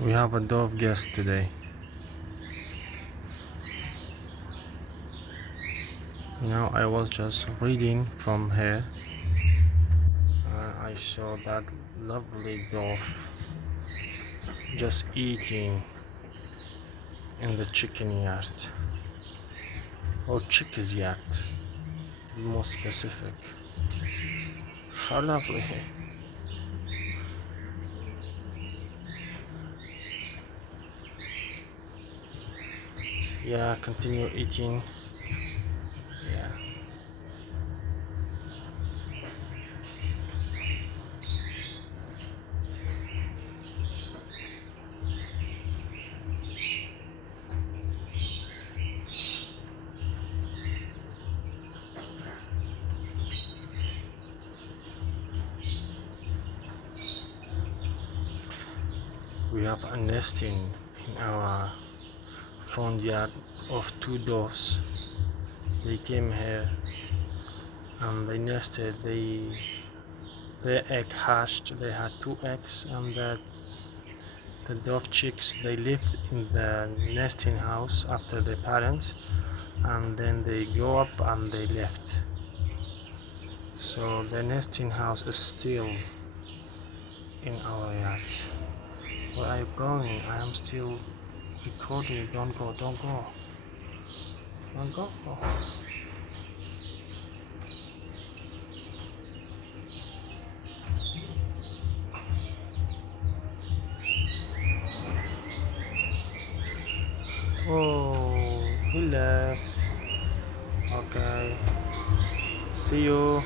We have a dove guest today. I was just reading from here and I saw that lovely dove just eating in the chicken yard or chick's yard, to be more specific. How lovely. Yeah, continue eating. Yeah. We have a nesting in our front yard of two doves. They came here and they nested. Their egg hatched. They had two eggs, and the dove chicks, they lived in the nesting house after their parents, and then they go up and they left. So the nesting house is still in our yard. Where are you going? I am still recording. Don't go, don't go, don't go. Oh, he left. Okay, see you.